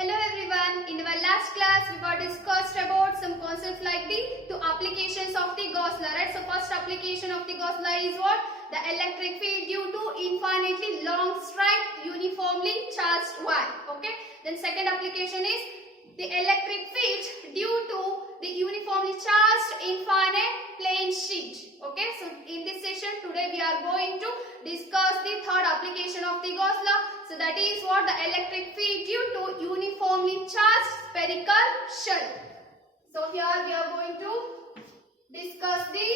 Hello everyone, in our last class we got discussed about some concepts like the two applications of the Gauss law, right? So first application of the Gauss law is what? The electric field due to infinitely long straight uniformly charged wire, okay? Then second application is the electric field due to the uniformly charged infinite plane sheet, okay? So in this session today we are going to discuss the third application of the Gauss law. So that is what? The electric field due to uniformly charged spherical shell. So here we are going to discuss the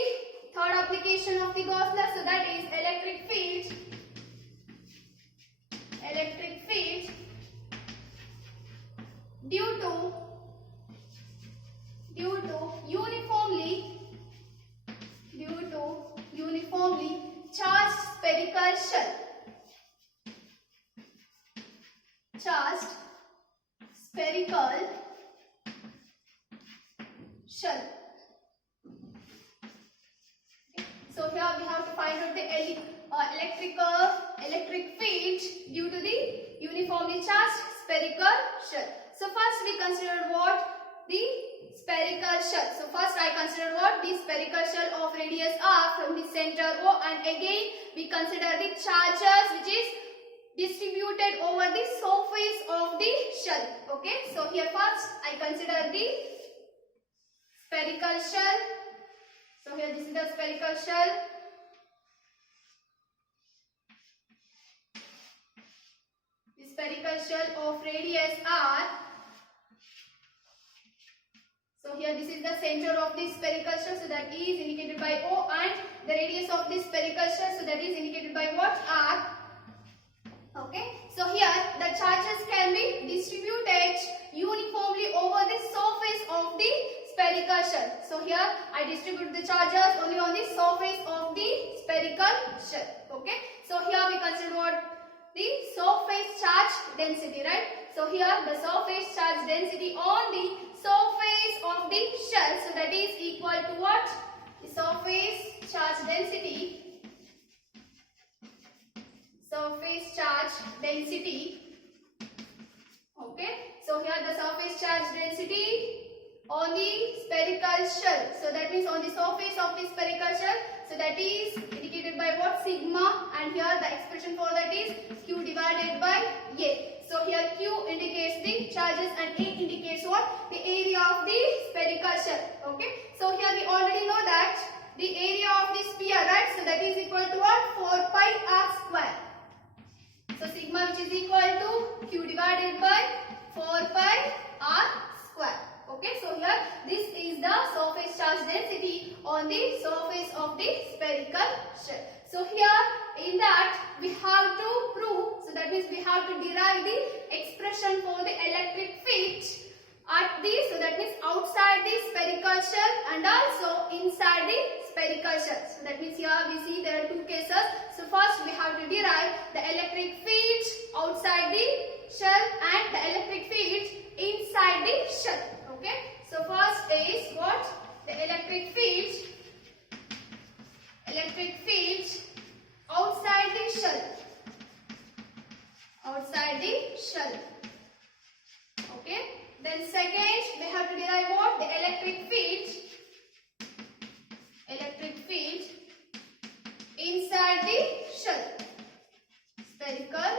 third application of the Gauss law. So that is electric field due to uniformly charged spherical shell. So here we have to find out the electric field due to the uniformly charged spherical shell. So first we considered what? The spherical shell. So first I considered what? The spherical shell of radius r from the center O, and again we consider the charges which is distributed over the surface of the shell. Okay, so here first I consider the spherical shell. So here this is the spherical shell. The spherical shell of radius r. So here this is the center of the spherical shell, so that is indicated by O, and the radius of the spherical shell, so that is indicated by what? R. Okay, so here the charges can be distributed uniformly over the surface of the spherical shell. So here I distribute the charges only on the surface of the spherical shell. Okay, so here we consider what? The surface charge density, right? So here the surface charge density on the surface of the shell, so that is equal to what? The surface charge density. Okay, so here the surface charge density on the spherical shell, so that means on the surface of the spherical shell, so that is indicated by what? Sigma, and here the expression for that is Q divided by A. So here Q indicates the charges and A indicates what? The area of the spherical shell. Okay, so here we already know that the area of the sphere, right? So that is equal to what? 4 pi r square. So sigma, which is equal to Q divided by 4 pi r square. Okay, so here this is the surface charge density on the surface of the spherical shell. So here in that we have to prove, so that means we have to derive the expression for the electric field at the, so that means outside the spherical shell and also inside the spherical shell. So that means here we see there are two cases. So first we have to derive the electric field outside the shell and the electric field inside the shell. Okay, so first is what? The electric field outside the shell. Okay, then second we have to derive what? The electric field inside the shell, spherical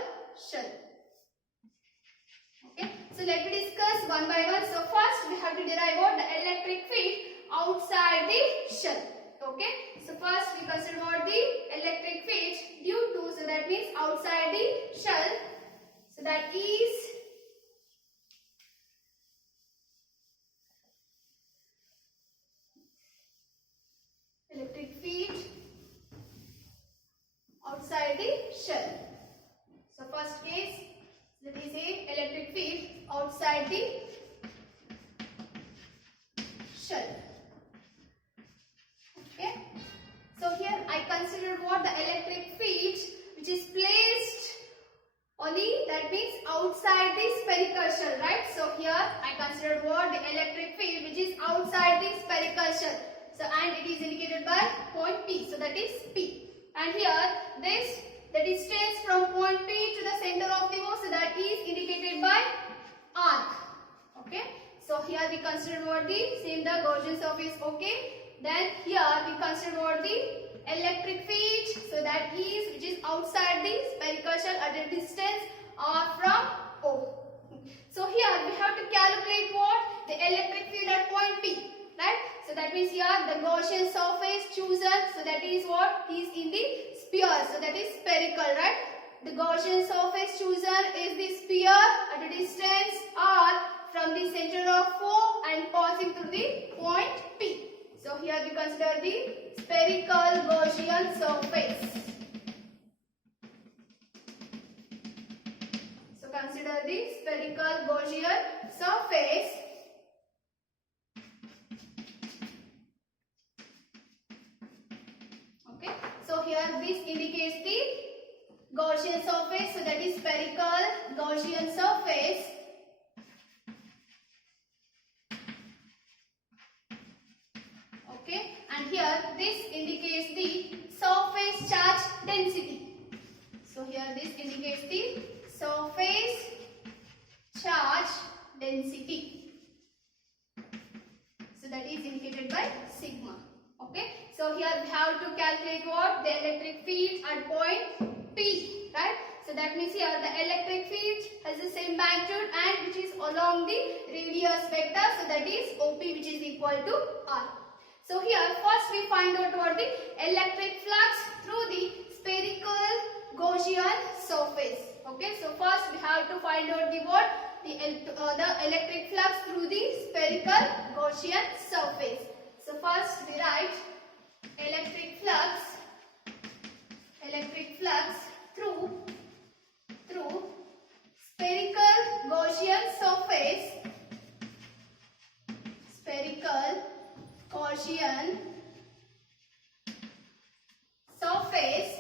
shell. Okay, so let me discuss one by one. So first we have to derive what? The electric field outside the shell. Okay, so first we consider what? The electric field due to, so that means outside the shell, so that is electric field outside the shell. So first case, that is a electric field outside the shell. Okay, so here I considered what? The electric field which is placed only, that means outside the spherical shell, right? So here I considered what? The electric field which is outside the spherical shell. So and it is indicated by point P, so that is P. And here this, the distance from point P to the center of the O, so that is indicated by R. consider what the same the Gaussian surface. Okay. Then here we consider what the electric field. So that is which is outside the spherical shell at a distance r from O. So here we have to calculate what the electric field at point P. Right. So that means here the Gaussian surface chosen. So that is what is in the sphere. So that is spherical. Right. The Gaussian surface chosen is the sphere at a distance r from the center of O and passing through the point P. So here we consider the spherical Gaussian surface. So consider the spherical Gaussian surface. Okay. So here this indicates the Gaussian surface. So that is spherical Gaussian surface. Okay, and here this indicates the surface charge density. So here this indicates the surface charge density. So that is indicated by sigma. Okay, so here we have to calculate what the electric field at point P, right? So that means here the electric field has the same magnitude and which is along the radius vector. So that is OP, which is equal to R. So here first we find out what the electric flux through the spherical Gaussian surface. Okay, so first we have to find out the what the electric flux through the spherical Gaussian surface. So first we write electric flux through spherical Gaussian surface. Spherical Gaussian surface.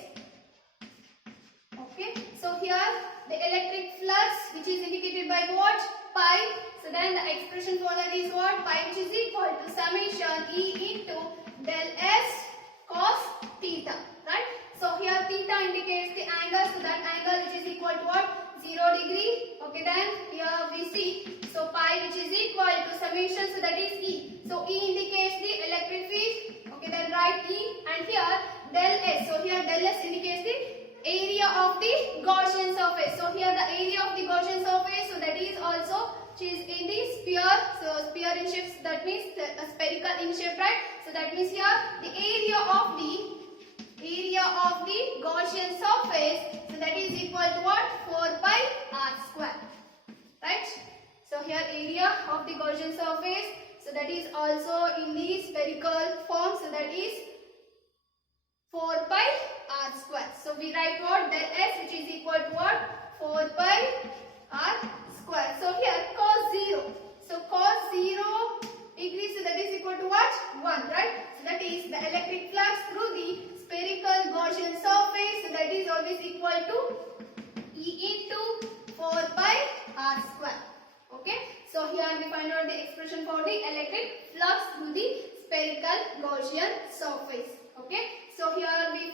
Okay, so here the electric flux which is indicated by what? Pi. So then the expression for that is what? Pi, which is equal to summation E into del S cos theta, right? So here theta indicates the angle, so that angle which is equal to what? 0 degree. Okay, then here we see, so pi which is equal to summation, so that is E. So E indicates the electric field. Okay, then write E, and here del S. So here del S indicates the area of the Gaussian surface. So here the area of the Gaussian surface, so that is also which is in the sphere. So sphere in shape, that means spherical in shape, right? So that means here the area of the Gaussian surface, so that is equal to what? 4 pi r square, right? So here area of the Gaussian surface, so that is also in the spherical form, so that is 4 pi r square. So we write what? Del S, which is equal to what? 4 pi r square. So here cos 0. So cos 0 degrees, so that is equal to what? 1, right? So that is the electric flux through the spherical Gaussian surface. So that is always equal to E into 4 pi r square. Okay. So here we find out the expression for the electric flux through the spherical Gaussian surface. Okay. So here we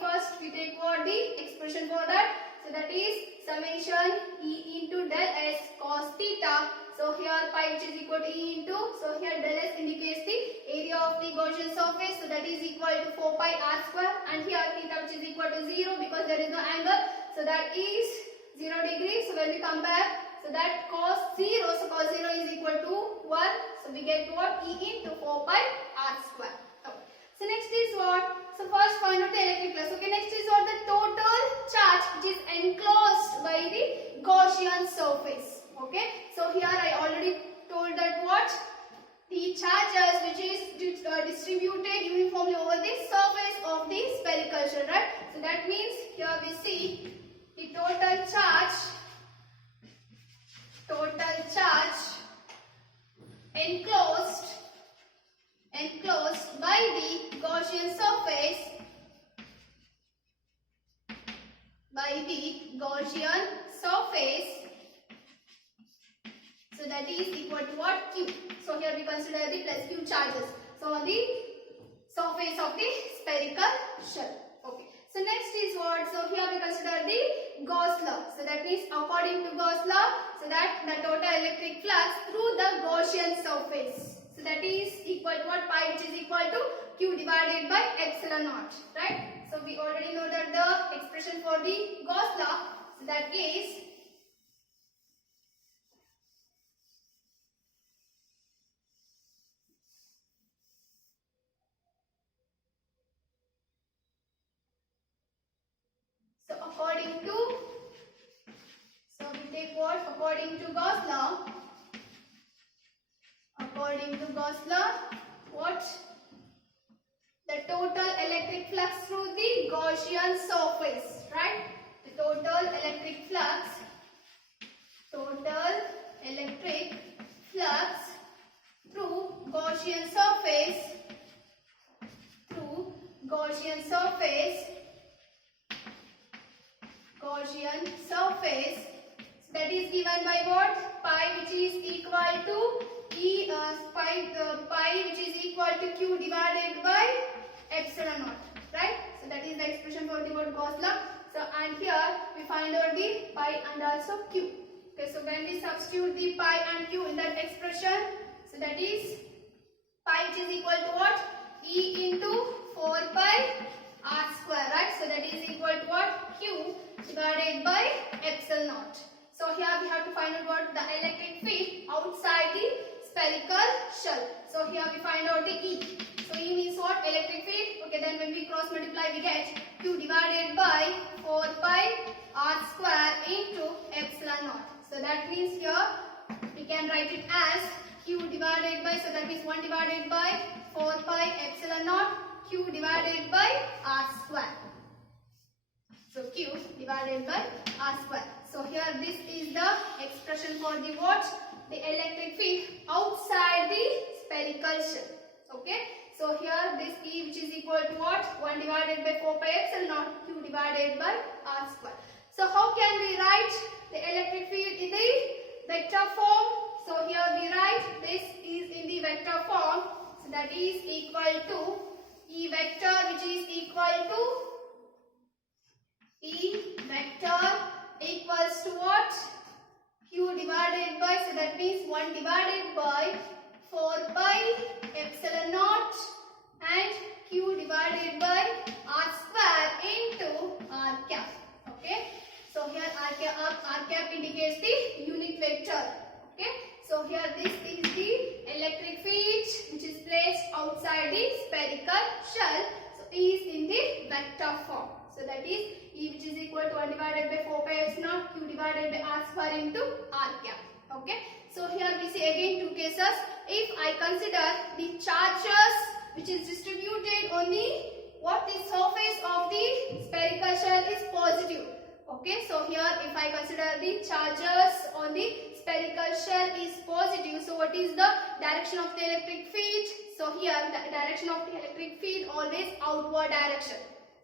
take what the expression for that. So that is summation E into del S cos theta. So here pi which is equal to E into, so here del S indicates the area of the Gaussian surface, so that is equal to 4 pi r square, and here theta which is equal to 0 because there is no angle, so that is 0 degrees. So when we compare, so that cos 0, so cos 0 is equal to 1, so we get what? E into 4 pi r square. Okay. So next is what? So first find out the electric flux. Okay, next is what? The total charge which is enclosed by the Gaussian surface. Okay, so here I already told that what? The charges which is distributed uniformly over the surface of the spherical shell, right? So that means here we see the total charge enclosed by the Gaussian surface, so that is equal to what? Q. So here we consider the plus Q charges. So on the surface of the spherical shell. Okay. So next is what? So here we consider the Gauss law. So that means according to Gauss law, so that the total electric flux through the Gaussian surface. So that is equal to what? Pi, which is equal to Q divided by epsilon naught, right? So we already know that the expression for the Gauss law, so that is so we take what? According to Gauss law, what? The total electric flux through the Gaussian surface, right? The total electric flux through Gaussian surface, so that is given by what? Pi, which is equal to pi which is equal to Q divided by epsilon naught, right? So that is the expression for the word Gauss law. So and here we find out the pi and also Q. Okay, so when we substitute the pi and Q in that expression, so that is pi which is equal to what? E into 4 pi r square, right? So that is equal to what? Q divided by epsilon naught. So here we have to find out what? The electric field outside the spherical shell. So here we find out the E. So E means what? Electric field. Okay, then when we cross multiply, we get Q divided by 4 pi r square into epsilon naught. So that means here we can write it as Q divided by, so that means 1 divided by 4 pi epsilon naught Q divided by r square. So Q divided by r square. So here this is the expression for the what? The electric field outside the spherical shell. Okay. So here this E, which is equal to what? 1 divided by 4 pi epsilon naught Q divided by r square. So how can we write the electric field in the vector form? So here we write this is in the vector form. So that is equal to E vector, which is equal to E vector equals to what? Q divided by, so that means 1 divided by 4 pi epsilon naught and Q divided by r square into r cap. Okay. So here r cap indicates the unit vector. Okay. So here this is the electric field which is placed outside the spherical shell. So E is in the vector form. So that is E, which is equal to 1 divided by 4 pi epsilon naught Q divided by r square into r cap. Okay. So here we see again two cases. If I consider the charges which is distributed on the surface of the spherical shell is positive. Okay. So here if I consider the charges on the spherical shell is positive. So what is the direction of the electric field? So here the direction of the electric field always outward direction.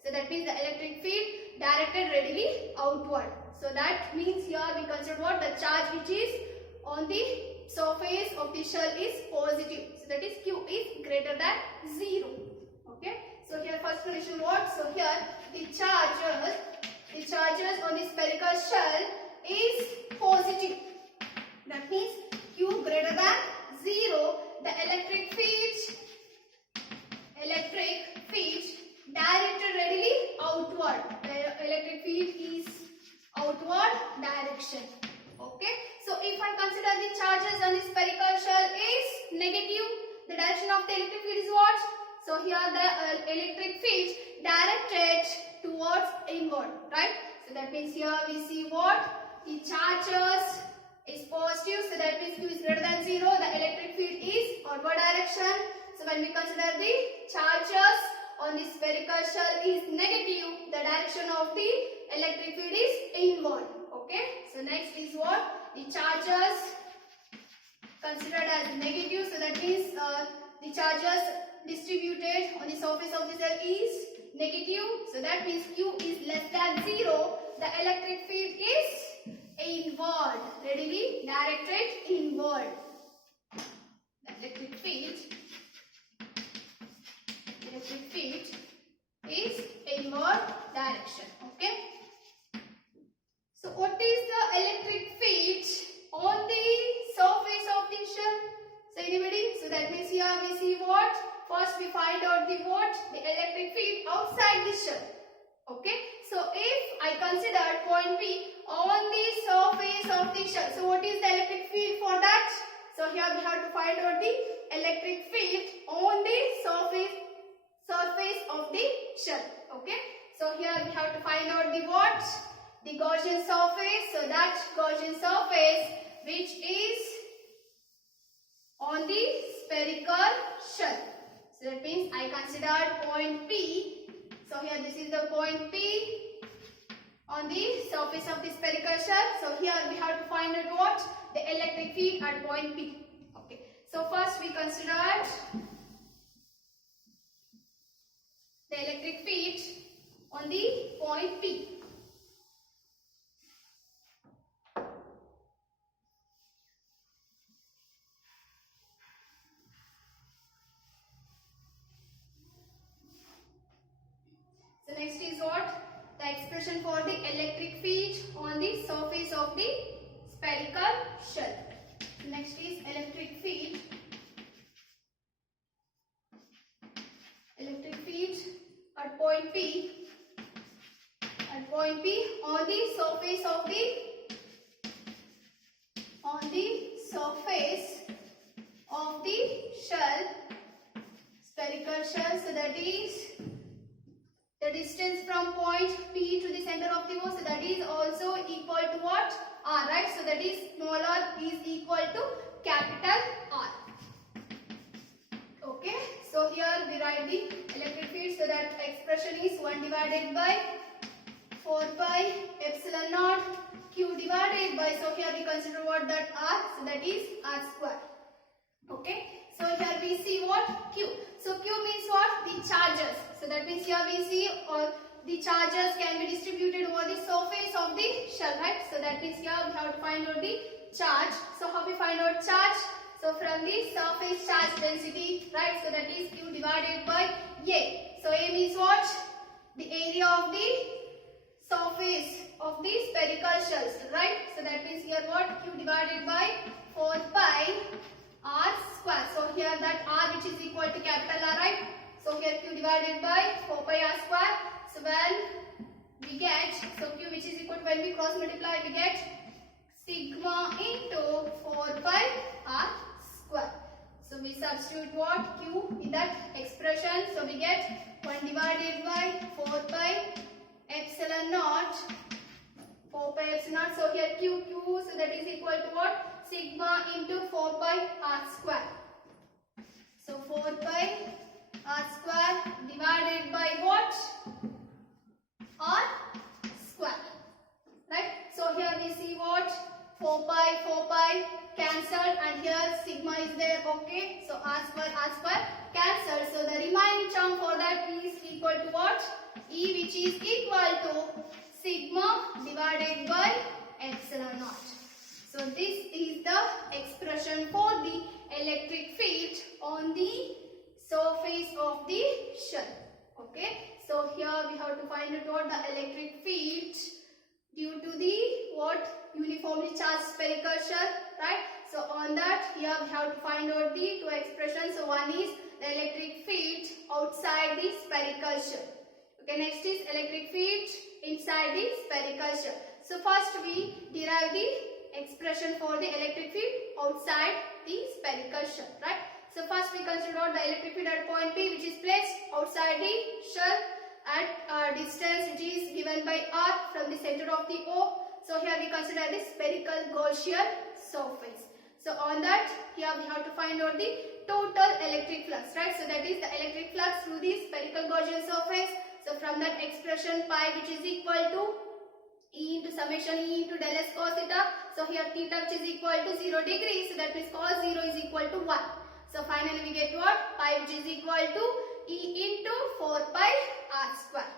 So that means the electric field directed readily outward. So that means here we consider what? The charge which is on the surface of the shell is positive. So that is Q is greater than 0. Okay. So here first condition what? So here the charges on the spherical shell is positive. That means Q greater than 0. The electric field directed readily outward. The electric field is outward direction. Okay. So if I consider the charges on the spherical shell is negative, the direction of the electric field is what? So here the electric field directed towards inward, right? So that means here we see what? The charges is positive, so that means Q is greater than 0. The electric field is outward direction. So when we consider the charges on the spherical shell is negative, the direction of the electric field is inward. Okay. So next is what? The charges considered as negative. So that means the charges distributed on the surface of the cell is negative. So that means Q is less than 0. The electric field is inward, readily directed inward. The electric field is inward direction. Okay. So what is the electric field on the surface of the shell? So anybody? So that means here we see what? First we find out the what? The electric field outside the shell. Okay. So if I consider point P on the surface of the shell. So what is the electric field for that? So here we have to find out the electric field on the surface of the shell. Okay. So here we have to find out the what? The Gaussian surface. So that Gaussian surface which is on the spherical shell. So that means I considered point P. So here this is the point P on the surface of the spherical shell. So here we have to find out what? The electric field at point P. Okay. So first we considered the electric field on the point P. So next is what? The expression for the electric field on the surface of the spherical shell. So next is electric field. Electric field at point P. At point P on the surface of the shell, spherical shell. So that is the distance from point P to the center of the O. So that is also equal to what? R, right? So that is small r is equal to capital R. Okay. So here we write the electric field. So that expression is 1 divided by 4 pi epsilon naught Q divided by, so here we consider what? That R. So that is R square. Okay. So here we see what? Q. So Q means what? The charges. So that means here we see all the charges can be distributed over the surface of the shell, right? So that means here we have to find out the charge. So how we find out charge? So from the surface charge density, right? So that is Q divided by A. So A means what? The area of the surface of the spherical shells, right? So that means here what? Q divided by 4 pi R square. So here that R which is equal to capital R, right? So here Q divided by 4 pi R square. So when we get, so Q which is equal to, when we cross multiply, we get sigma into 4 pi R square. So we substitute what? Q in that expression. So we get 1 divided by 4 pi epsilon naught. 4 pi epsilon naught. So here Q, so that is equal to what? Sigma into 4 pi R square. So 4 pi R square divided by what? R square. Right? So here we see what? 4 pi cancelled, and here sigma is there. Okay. So R square cancelled. So the remaining term for that is equal to what? E, which is equal to sigma divided by epsilon naught. So this is the expression for the electric field on the surface of the shell. Okay. So here we have to find out what? The electric field due to the what? Uniformly charged spherical shell, right? So on that here we have to find out the two expressions. So one is the electric field outside the spherical shell. Okay. Next is electric field inside the spherical shell. So first we derive the expression for the electric field outside the spherical shell, right? So first we consider the electric field at point P, which is placed outside the shell at a distance which is given by R from the center of the O. So here we consider the spherical Gaussian surface. So on that here we have to find out the total electric flux, right? So that is the electric flux through the spherical Gaussian surface. So from that expression pi, which is equal to E into summation E into del S cos theta. So here theta which is equal to 0 degrees. So that means cos 0 is equal to 1. So finally we get what? Pi which is equal to E into 4 pi R square.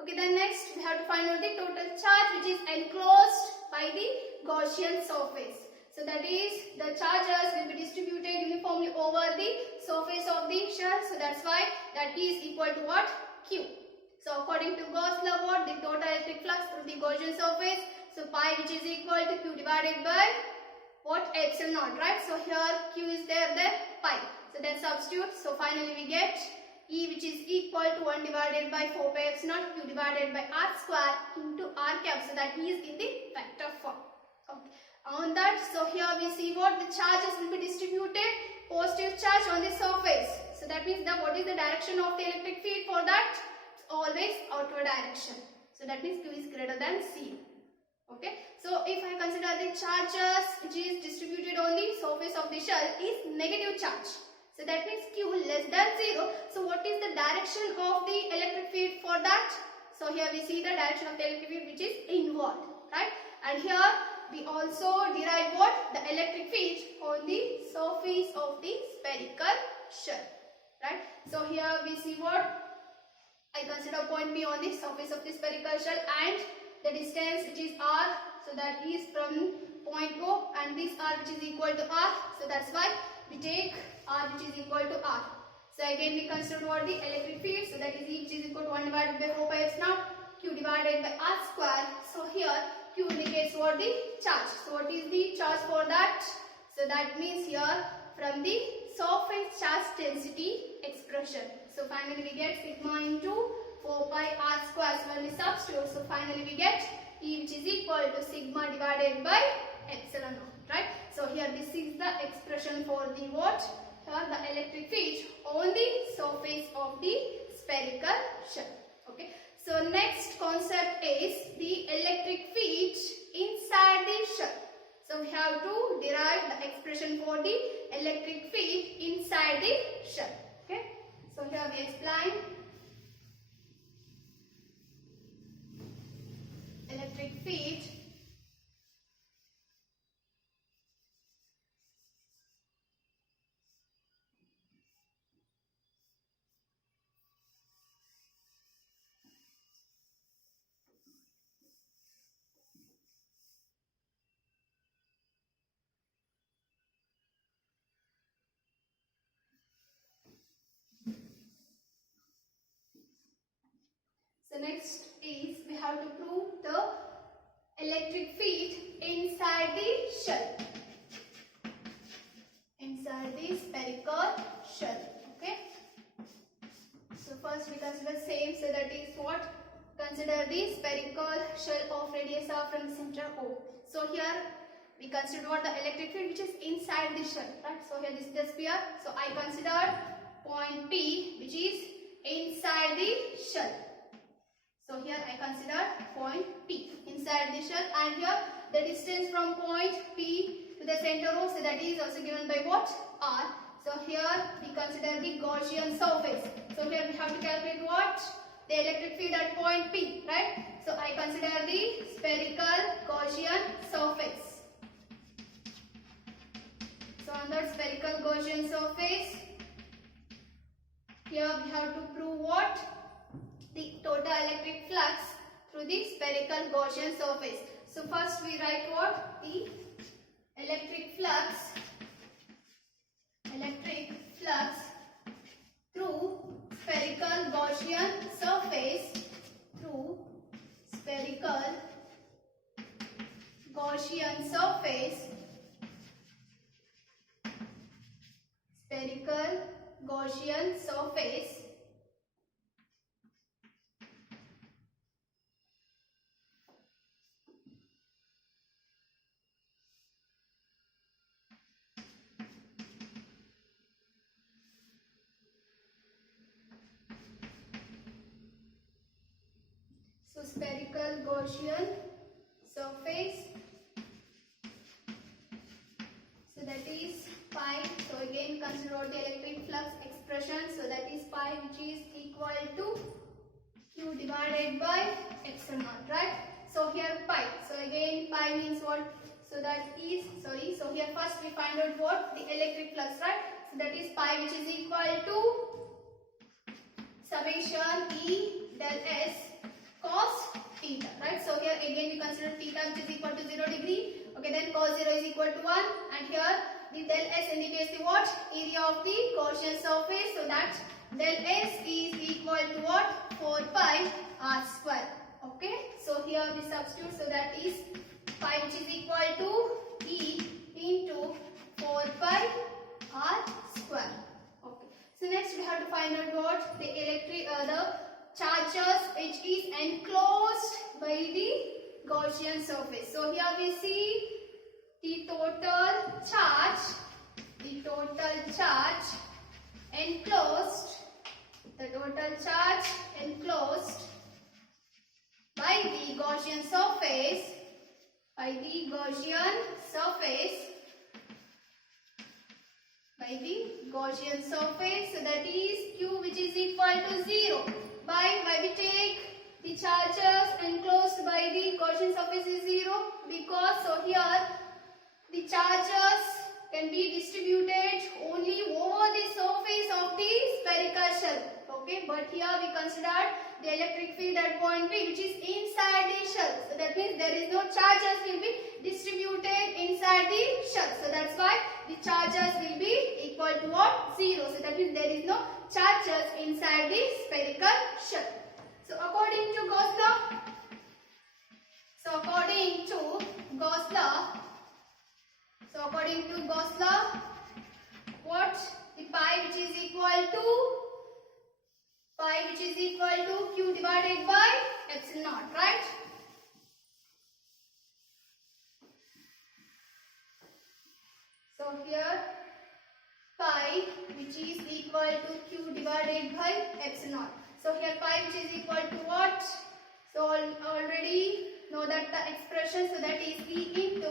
Okay, then next we have to find out the total charge which is enclosed by the Gaussian surface. So that is the charges will be distributed uniformly over the surface of the shell. So that's why that is equal to what? Q. So according to Gauss law, what? The total electric flux through the Gaussian surface. So pi which is equal to Q divided by what? Epsilon naught, right? So here Q is there, then pi. So then substitute. So finally we get E, which is equal to 1 divided by 4 pi epsilon q divided by r square into r cap. So that is in the vector form. Okay. On that, so here we see what the charges will be distributed. Positive charge on the surface. So that means that what is the direction of the electric field for that? It's always outward direction. So that means Q is greater than C. Okay. So if I consider the charges which is distributed on the surface of the shell is negative charge. So that means Q less than 0. So what is the direction of the electric field for that? So here we see the direction of the electric field which is inward, right? And here we also derive what? The electric field on the surface of the spherical shell, right? So here we see what? I consider point P on the surface of the spherical shell and the distance which is R. So that is from point O and this R which is equal to R. So that's why we take R which is equal to R. So again we consider what the electric field. So that is E which is equal to 1 divided by 4 pi epsilon Q divided by R square. So here Q indicates what the charge. So what is the charge for that? So that means here from the surface charge density expression. So finally we get sigma into 4 pi r square. So when we substitute, so finally we get E which is equal to sigma divided by epsilon naught, right? So here this is the expression for the what? Here the electric field on the surface of the spherical shell. Okay. So next concept is the electric field inside the shell. So we have to derive the expression for the electric field inside the shell. Okay. So here we explain electric field So next is we have to prove the electric field inside the shell. Inside the spherical shell. Okay. So first we consider same. So that is what? Consider the spherical shell of radius r from the center O. So here we consider what the electric field which is inside the shell. Right. So here this is the sphere. So I consider point P which is inside the shell. So here I consider point P inside the shell and here the distance from point P to the center O, so that is also given by what? R. So here we consider the Gaussian surface. So here we have to calculate what? The electric field at point P, right? So I consider the spherical Gaussian surface. So on that spherical Gaussian surface, here we have to prove what? The total electric flux through the spherical Gaussian surface. So first we write what? The electric flux through spherical Gaussian surface spherical Gaussian surface. So that is pi. So again consider the electric flux expression. So that is pi which is equal to Q divided by epsilon naught, right? So here pi. So again pi means what? So that is, so here first we find out what? The electric flux, right? So that is pi which is equal to summation E del S cos theta, right? So here again we consider theta which is equal to 0 degree. Okay, then cos 0 is equal to 1 and here the del S indicates the what? Area of the Gaussian surface. So that del S is equal to what? 4 pi r square. Okay, so here we substitute. So that is pi which is equal to E into 4 pi r square. which is enclosed by the Gaussian surface. So here we see the total charge enclosed, by the Gaussian surface, so that is Q, which is equal to 0. Why we take the charges enclosed by the Gaussian surface is 0? Because so here the charges can be distributed only over the surface of the spherical shell. Okay, but here we considered the electric field at point P, which is inside the shell. So that means there is no charges will be distributed inside the shell. So that's why the charges will be equal to what? 0. So that means there is no charges inside the spherical shell. So according to Gauss law, what? The pi which is equal to Q divided by epsilon naught, right? So here pi which is equal to Q divided by epsilon naught. So here pi which is equal to what? So already know that the expression, so that is E into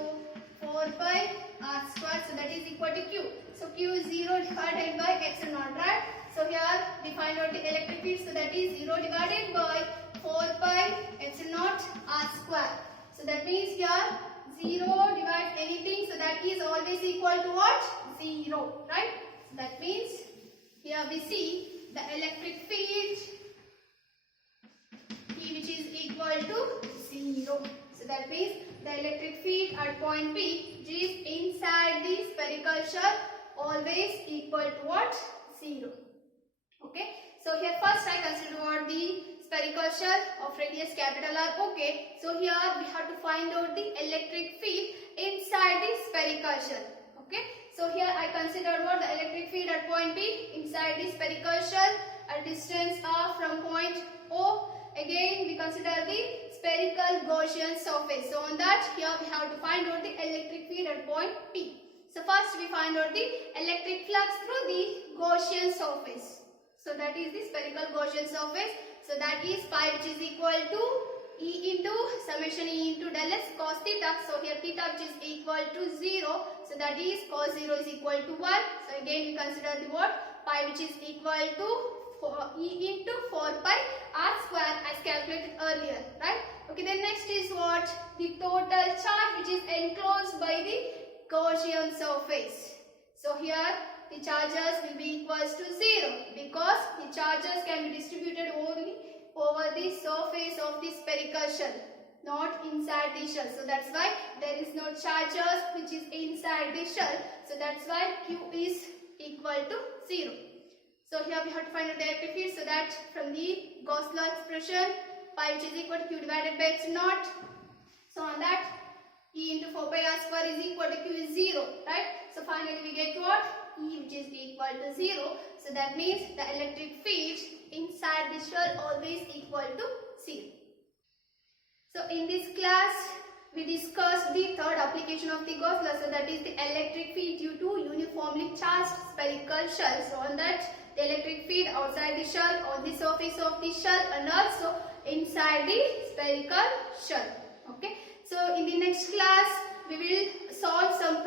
4 pi r square, so that is equal to Q. So Q is 0 divided by epsilon naught, right? So here we find out the electric field, so that is 0 divided by 4 pi epsilon naught r square. So that means here 0 divides anything, so that is always equal to what? 0, right? So that means here we see the electric field E, which is equal to 0. So that means the electric field at point P, which is inside the spherical shell, always equal to what? 0. Okay. So here first I consider what the spherical shell of radius capital R. Okay. So here we have to find out the electric field inside the spherical shell. Okay. So here I considered what? The electric field at point P inside the spherical shell at distance R from point O. Again we consider the spherical Gaussian surface. So on that, here we have to find out the electric field at point P. So first we find out the electric flux through the Gaussian surface. So that is the spherical Gaussian surface. So that is pi, which is equal to E into summation E into del S cos theta. So here theta, which is equal to 0. So that is cos 0 is equal to 1. So again we consider the what? Pi, which is equal to E into 4 pi r square as calculated earlier, right? Okay, then next is what? The total charge which is enclosed by the Gaussian surface. So here the charges will be equals to 0 because the charges can be distributed only over the surface of the spherical shell, not inside the shell. So that's why there is no charges which is inside the shell. So that's why Q is equal to 0. So here we have to find out the electric field, so that from the Gauss law expression, pi which is equal to Q divided by epsilon naught. So on that, E into 4 pi r square is equal to Q is 0, right? So finally we get what? E, which is equal to 0. So that means the electric field inside the shell always equal to 0. So in this class, we discussed the third application of the Gauss law, so that is the electric field due to uniformly charged spherical shell. So on that, the electric field outside the shell, on the surface of the shell, and also inside the spherical shell. Okay. So in the next class, we will solve some